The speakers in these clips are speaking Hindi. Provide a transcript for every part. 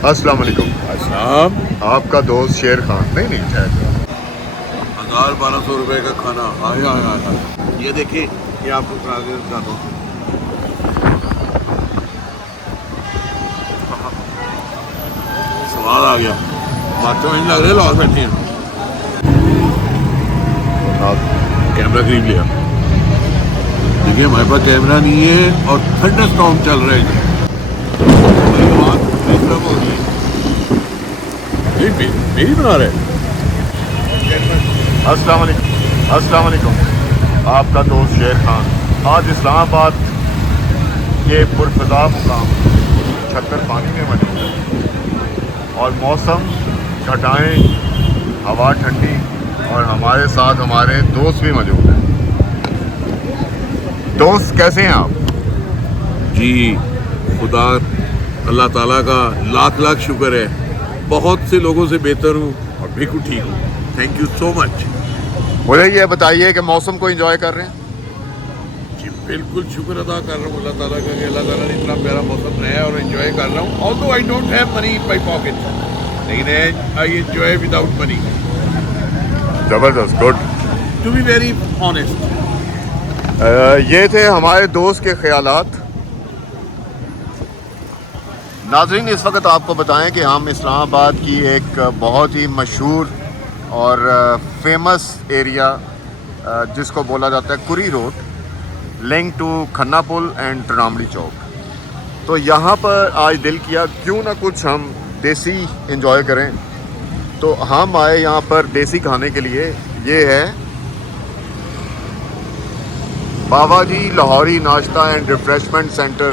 अस्सलाम वालेकुम। शाम आपका दोस्त शेर खान नहीं शायद। 1,000-1,200 रुपए का खाना। हाय हाय हाय हाय। ये देखिए, ये आपको खिला के दिखाता हूँ। स्वाद आ गया। बातों में लग रहे लाहौर बैठे हैं। कैमरा खरीद लिया। देखिए हमारे पास कैमरा नहीं है और थंडर स्टॉर्म चल रहा है। मेरी बना रहे हैं। अस्सलाम वालेकुम। अस्सलाम वालेकुम। आपका दोस्त शेर खान आज इस्लामाबाद के पुरफिजा मुकाम छत्तर पानी में मौजूद है और मौसम घटाएं, हवा ठंडी और हमारे साथ हमारे दोस्त भी मौजूद हैं। दोस्त कैसे हैं आप? जी खुदा अल्लाह ताला का लाख लाख शुक्र है। बहुत से लोगों से बेहतर हूँ और बिल्कुल ठीक हूँ। Thank you so much. मुझे ये बताइए कि मौसम को एंजॉय कर रहे हैं? जी बिल्कुल शुक्र अदा कर रहा हूँ अल्लाह ताला का कि अल्लाह ताला ने इतना प्यारा मौसम बनाया और एंजॉय कर रहा हूँ। Although I don't have money in my pocket, लेकिन आई एंजॉय विदाउट मनी। ज़बरदस्त, good. To be very honest. ये थे हमारे दोस्त के ख्यालात। नाज़रीन, इस वक्त आपको बताएं कि हम इस्लामाबाद की एक बहुत ही मशहूर और फेमस एरिया जिसको बोला जाता है Kuri road, link to Khanna पुल एंड ट्रामली चौक, तो यहाँ पर आज दिल किया क्यों ना कुछ हम देसी एंजॉय करें। तो हम आए यहाँ पर देसी खाने के लिए। ये है बाबा जी लाहौरी नाश्ता एंड रिफ्रेशमेंट सेंटर।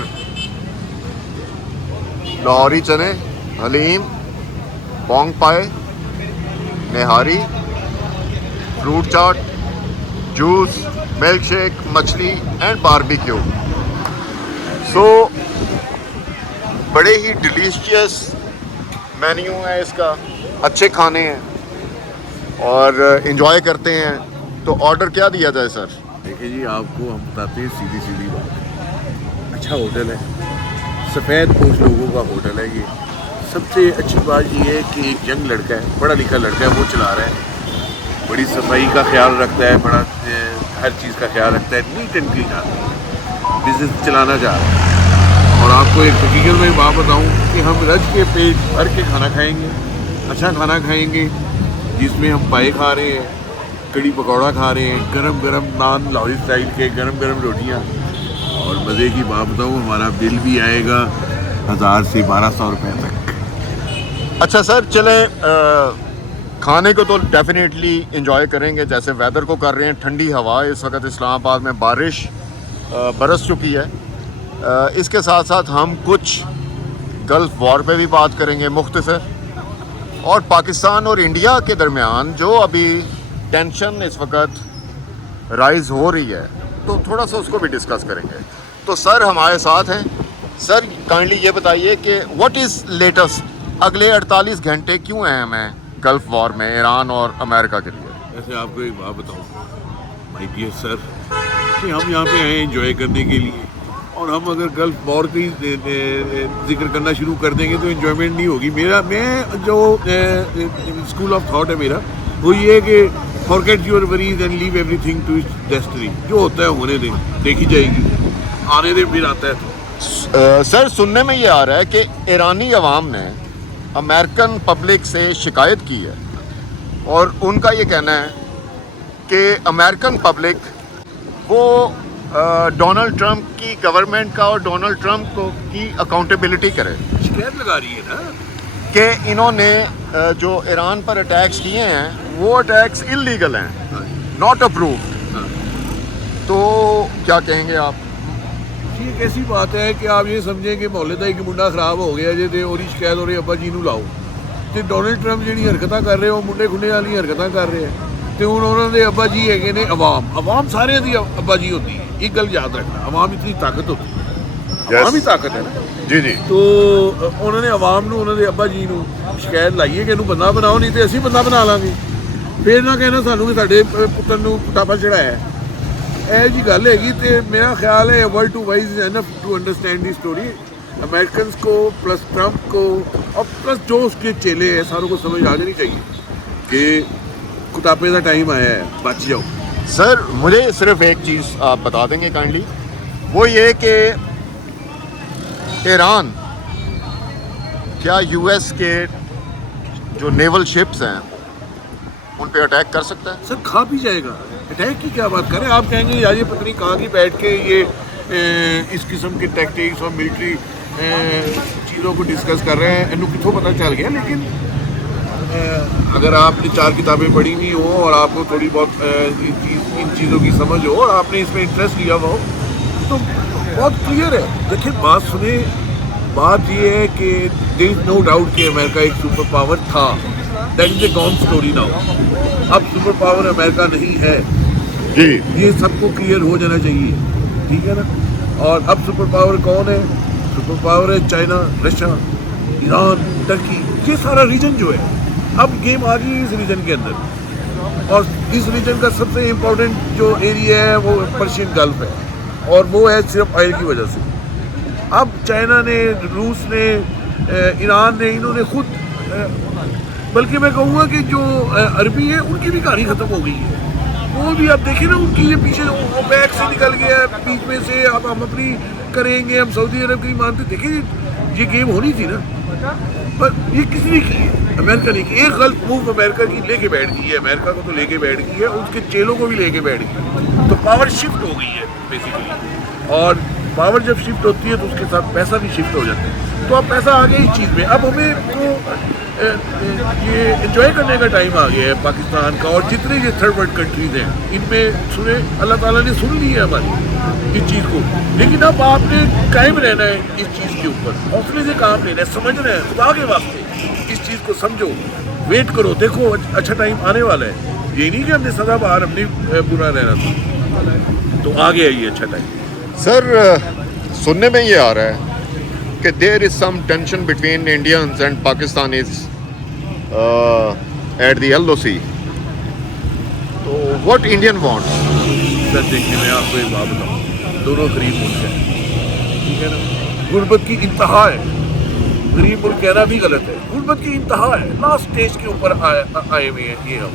लाहौरी चने, हलीम, पोंग पाए, निहारी, फ्रूट चाट, जूस, मिल्क शेक, मछली एंड बारबेक्यू। सो बड़े ही डिलीशियस मेन्यू है इसका, अच्छे खाने हैं और एंजॉय करते हैं। तो ऑर्डर क्या दिया जाए सर? देखिए जी, आपको हम बताते हैं सीधी सीधी बात। अच्छा होटल है, सफ़ेद पोश लोगों का होटल है ये। सबसे अच्छी बात ये है कि एक यंग लड़का है, पढ़ा लिखा लड़का है, वो चला रहा है। बड़ी सफाई का ख्याल रखता है, बड़ा हर चीज़ का ख्याल रखता है, नीट एंड क्लीन आदमी बिजनेस चलाना चाह रहा है। और आपको एक हकीकत में बात बताऊँ कि हम रज के पेट भर के खाना खाएँगे, अच्छा खाना खाएँगे जिसमें हम पाए खा रहे हैं, कड़ी पकौड़ा खा रहे हैं, गरम गरम नान लाहौरी स्टाइल के, गरम गरम रोटियाँ। और मज़े की बात बताऊँ, हमारा बिल भी आएगा 1000 से 1200 रुपये तक। अच्छा सर, चलें खाने को तो डेफिनेटली एंजॉय करेंगे जैसे वेदर को कर रहे हैं। ठंडी हवा, इस वक्त इस्लामाबाद में बारिश बरस चुकी है। इसके साथ साथ हम कुछ गल्फ़ वॉर पे भी बात करेंगे मुख्तसर, और पाकिस्तान और इंडिया के दरमियान जो अभी टेंशन इस वक्त राइज़ हो रही है, तो थोड़ा सा उसको भी डिस्कस करेंगे। तो सर हमारे साथ हैं। सर काइंडली ये बताइए कि व्हाट इज़ लेटेस्ट, अगले 48 घंटे क्यों अहम हैं गल्फ़ वॉर में ईरान और अमेरिका के लिए? वैसे आपको एक बात बताऊँ माय डियर सर, कि हम यहाँ पे आए एंजॉय करने के लिए, और हम अगर गल्फ़ वॉर की जिक्र करना शुरू कर देंगे तो एंजॉयमेंट नहीं होगी। मैं जो स्कूल ऑफ थॉट है मेरा, वो ये है कि forget your worries and leave everything to its destiny. जो होता है होने दें, देखी जाएगी, आने दें, फिर आता है तो। सर सुनने में ये आ रहा है कि ईरानी अवाम ने अमेरिकन पब्लिक से शिकायत की है और उनका ये कहना है कि अमेरिकन पब्लिक वो डोनाल्ड ट्रंप की गवर्नमेंट का और डोनाल्ड ट्रंप को की अकाउंटेबिलिटी करे। शिकायत लगा रही है ना कि इन्होंने जो ईरान पर अटैक्स किए हैं वो अटैक्स इलीगल हैं, नॉट अप्रूव्ड। तो क्या कहेंगे आप? ये कैसी बात है कि आप ये समझें कि मोहल्लेदारी की मुंडा खराब हो गया जे और शिकायत हो रही अब्बा जी नूं लाओ। तो डोनाल्ड ट्रंप जी हरकतां कर रहे हो, मुंडे खुंडे वाली हरकतां कर रहे हैं, तो हुण उन्हां दे अब्बा जी हैगे ने अवाम सारे दी अब्बा जी होती है। एक गल याद रखना, अवाम इतनी ताकत होती है, अवाम ही ताकत है ना जी जी। तो उन्होंने अवाम नूं उन्हां दे अब्बा जी नूं शिकायत लाई है कि इहनूं बंदा बनाओ, नहीं तो असीं बंदा बना लांगे। फिर ना कहना सानूं कि साडे पुत्तर नूं कुटापा चढ़ाया। ਇਹ जी गल हैगी। तो मेरा ख्याल है world too wise enough to understand the story. American को प्लस ट्रंप को और प्लस जो उसके चेले हैं सारों को समझ आ जानी चाहिए कि कुतापे का टाइम आया है, बच जाओ। सर मुझे सिर्फ एक चीज़ आप बता देंगे काइंडली, वो ये कि ईरान क्या यूएस के जो नेवल शिप्स हैं उन पे अटैक कर सकता है? सर खा भी जाएगा। अटैक की क्या बात करें, आप कहेंगे यार ये पता नहीं कहाँ की बैठ के ये इस किस्म के टैक्टिक्स और मिलिट्री चीज़ों को डिस्कस कर रहे हैं, इनको कितों पता चल गया। लेकिन अगर आपने 4 किताबें पढ़ी हुई हो और आपको थोड़ी बहुत इन चीज़ों की समझ हो और आपने इसमें इंटरेस्ट लिया हुआ हो तो बहुत क्लियर है। देखिए बात सुने, बात ये है कि देयर इज नो डाउट कि अमेरिका एक सुपर पावर था, that is a gone story now. अब सुपर पावर अमेरिका नहीं है जी, ये सबको क्लियर हो जाना चाहिए, ठीक है ना। और अब सुपर पावर कौन है? सुपर पावर है चाइना, रशिया, ईरान, टर्की, ये सारा रीजन जो है। अब गेम आ गई इस रीजन के अंदर और इस रीजन का सबसे इम्पोर्टेंट जो एरिया है वो पर्शियन गल्फ है और वो है सिर्फ ऑयल की वजह से। अब चाइना ने, रूस ने, ईरान ने, इन्होंने खुद बल्कि मैं कहूँगा कि जो अरबी है उनकी भी कहानी ख़त्म हो गई है। वो भी आप देखें ना, उनकी ये पीछे बैक से निकल गया है बीच में से, अब हम अपनी करेंगे, हम सऊदी अरब की मानते। देखिए ये गेम होनी थी ना, पर ये किसने की है? अमेरिका ने की। एक गलत मूव अमेरिका की लेके बैठ गई है, अमेरिका को तो लेके बैठ गई है, उसके चेलों को भी लेके बैठ गई है। तो पावर शिफ्ट हो गई है बेसिकली, और पावर जब शिफ्ट होती है तो उसके साथ पैसा भी शिफ्ट हो जाता है। तो अब पैसा आ गया इस चीज़ में। अब हमें तो ये एंजॉय करने का टाइम आ गया है पाकिस्तान का, और जितने ये थर्ड वर्ल्ड कंट्रीज हैं इनमें सुने, अल्लाह ताला ने सुन ली है हमारी इस चीज़ को। लेकिन अब आपने कायम रहना है इस चीज़ के ऊपर, हौसले से काम लेना है, समझना है, खुदा के वास्ते इस चीज़ को समझो, वेट करो, देखो अच्छा टाइम आने वाला है। ये नहीं कि हमने सदा बाहर हमने बुरा रहना था, तो आ गया ये अच्छा टाइम। सर सुनने में ये आ रहा है कि there is some tension between Indians and Pakistanis at the LOC, तो व्हाट इंडियन वांट्स? सर देखिए मैं आपको एक बात बताऊँ, दोनों गरीब मुल्क हैं, ठीक है ना। गुर्बत की इंतहा है, गरीब मुल्क कहना भी गलत है, गुर्बत की इंतहा है, लास्ट स्टेज के ऊपर आए हुए हैं ये हम,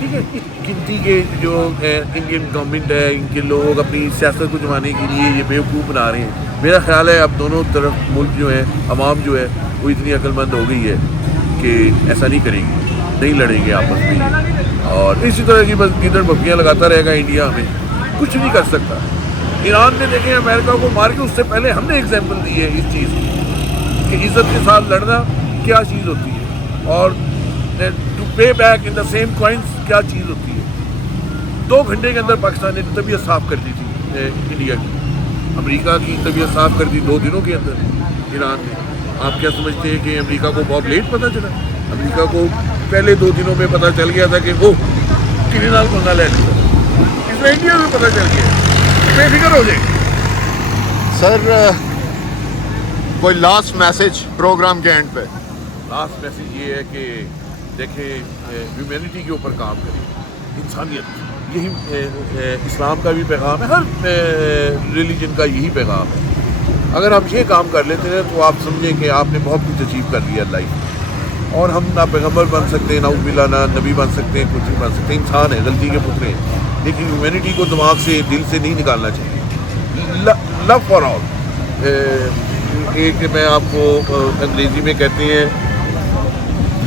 ठीक है। गिनती के जो इंडियन गवर्नमेंट है, इनके लोग अपनी सियासत को जमाने के लिए ये बेवकूफ़ बना रहे हैं। मेरा ख्याल है अब दोनों तरफ मुल्क जो है, अवाम जो है वो इतनी अक्लमंद हो गई है कि ऐसा नहीं करेंगे, नहीं लड़ेंगे आपस में, और इसी तरह की बस गिदड़ बकरियाँ लगाता रहेगा इंडिया, हमें कुछ नहीं कर सकता। ईरान ने देखें अमेरिका को मार के, उससे पहले हमने एग्जाम्पल दी है इस चीज़ की कि इज़्ज़त के साथ लड़ना क्या चीज़ होती है, और टू पे back in the same coins क्या चीज़ होती है। 2 घंटे के अंदर पाकिस्तान ने तबीयत साफ़ कर दी थी इंडिया की, अमेरिका की तबीयत साफ़ कर दी 2 दिनों के अंदर ईरान ने। आप क्या समझते हैं कि अमेरिका को बहुत लेट पता चला? अमेरिका को पहले 2 दिनों में पता चल गया था कि वो क्रिमिनल पंगा ले लिया, इसलिए इंडिया में पता चल गया, बेफिक्र हो जाए। सर कोई लास्ट मैसेज प्रोग्राम के एंड पे? लास्ट मैसेज ये है कि देखें, ह्यूमैनिटी के ऊपर काम करें, इंसानियत, यही इस्लाम का भी पैगाम है, हर रिलीजन का यही पैगाम है। अगर हम ये काम कर लेते हैं तो आप समझें कि आपने बहुत कुछ अचीव कर लिया लाइफ में। और हम ना पैगम्बर बन सकते हैं, ना उबिला, ना नबी बन सकते हैं, कुछ नहीं बन सकते, इंसान है, गलती के पुतले हैं। लेकिन ह्यूमैनिटी को दिमाग से, दिल से नहीं निकालना चाहिए। लव फॉर ऑल, एक मैं आपको अंग्रेजी में कहते हैं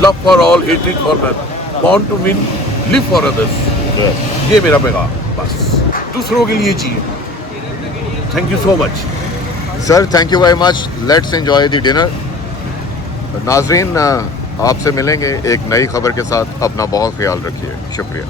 love for all, hatred for none, born to win, live for others. ये मेरा पैगाम, बस दूसरों के लिए जिए। Thank you so much sir, thank you very much, let's enjoy the dinner. नाजरीन आपसे मिलेंगे एक नई खबर के साथ, अपना बहुत ख्याल रखिए, शुक्रिया।